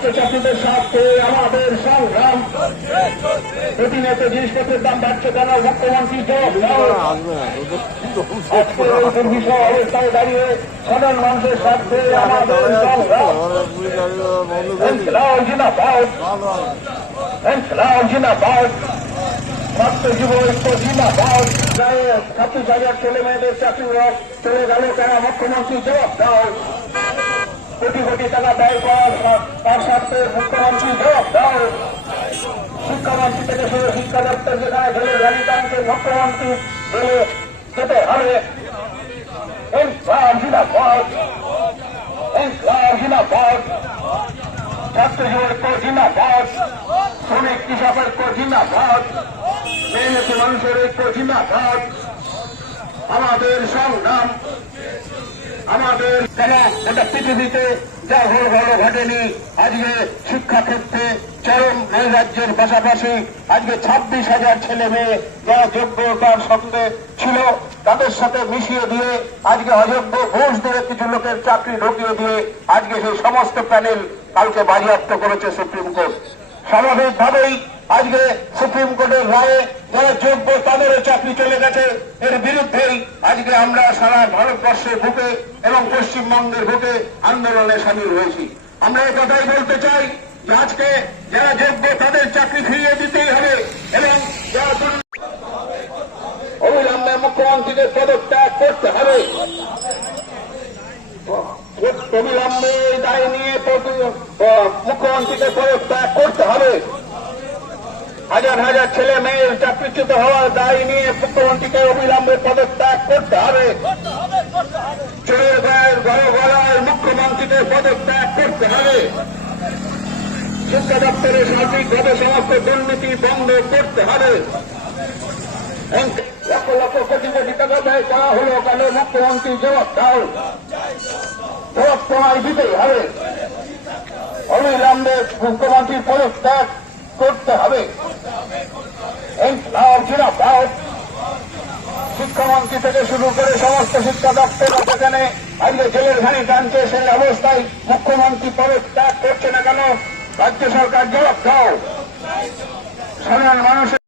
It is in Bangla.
ছাত্রছাত্রীদের স্বার্থে আমাদের সংগ্রাম। প্রতিনিয়ত জিনিসপত্রের দাম বাড়ছে কেন? মুখ্যমন্ত্রী অবস্থায় দাঁড়িয়ে সাধারণ মানুষের স্বার্থে আমাদের সংগ্রাম। ছাত্র হাজার ছেলে মেয়েদের চাকরি চলে গেল কেন? মুখ্যমন্ত্রী জবাব দাও। কোটি কোটি টাকা ব্যয় করার তার স্বার্থে মুখ্যমন্ত্রী জবাব দাও শিক্ষামন্ত্রী থেকে শুরু শিক্ষা দপ্তর যেখানে গেলে টানতে মুখ্যমন্ত্রী গেলে যেতে হবে। আমাদের সংগ্রাম আমাদের গোটা পৃথিবীতে যা ভুল ভালো ঘটেনি, আজকে শিক্ষাক্ষেত্রে চরম নৈরাজ্যের পাশাপাশি আজকে ছাব্বিশ হাজার ছেলে মেয়ে যারা যোগ্যতার সঙ্গে ছিল, তাদের সাথে মিশিয়ে দিয়ে আজকে অযোগ্য ঘুষ দিয়ে কিছু লোকের চাকরি ঢুকিয়ে দিয়ে আজকে সেই সমস্ত প্যানেল কালকে বাজেয়াপ্ত করেছে সুপ্রিম কোর্ট। স্বাভাবিকভাবেই আজকে সুপ্রিম কোর্টের রায়ে যারা যোগ্য তাদেরও চাকরি চলে গেছে। এর বিরুদ্ধেই আজকে আমরা সারা ভারতবর্ষের বুকে এবং পশ্চিমবঙ্গের বুকে আন্দোলনে সামিল হয়েছি। আমরা এই কথাই বলতে চাই যে আজকে যারা যোগ্য তাদের চাকরি ফিরিয়ে দিতেই হবে এবং যারা অবিলম্বে মুখ্যমন্ত্রীদের পদত্যাগ করতে হবে। অবিলম্বে দায় নিয়ে মুখ্যমন্ত্রীকে পদত্যাগ করতে হবে। হাজার হাজার ছেলে মেয়ের চাকরিচ্যুত হওয়ার দায় নিয়ে মুখ্যমন্ত্রীকে অবিলম্বে পদত্যাগ করতে হবে। চোরের গায়ের গড় গড়ায় মুখ্যমন্ত্রীকে পদত্যাগ করতে হবে। শিক্ষা দপ্তরে সার্বিকভাবে সমস্ত দুর্নীতি বন্ধ করতে হবে। লক্ষ লক্ষ কোটি কোটি টাকা ব্যয় করা হলো কেন? মুখ্যমন্ত্রী জবাব দাও। জবাব তোমায় দিতেই হবে। অবিলম্বে মুখ্যমন্ত্রীর পদত্যাগ করতে হবে। শিক্ষামন্ত্রী থেকে শুরু করে সমস্ত শিক্ষা দপ্তর সেখানে আজকে জেলের ঘানি টানছে, সেই অবস্থায় মুখ্যমন্ত্রী পদত্যাগ করছে না কেন? রাজ্য সরকার জবাব দাও। সাধারণ মানুষের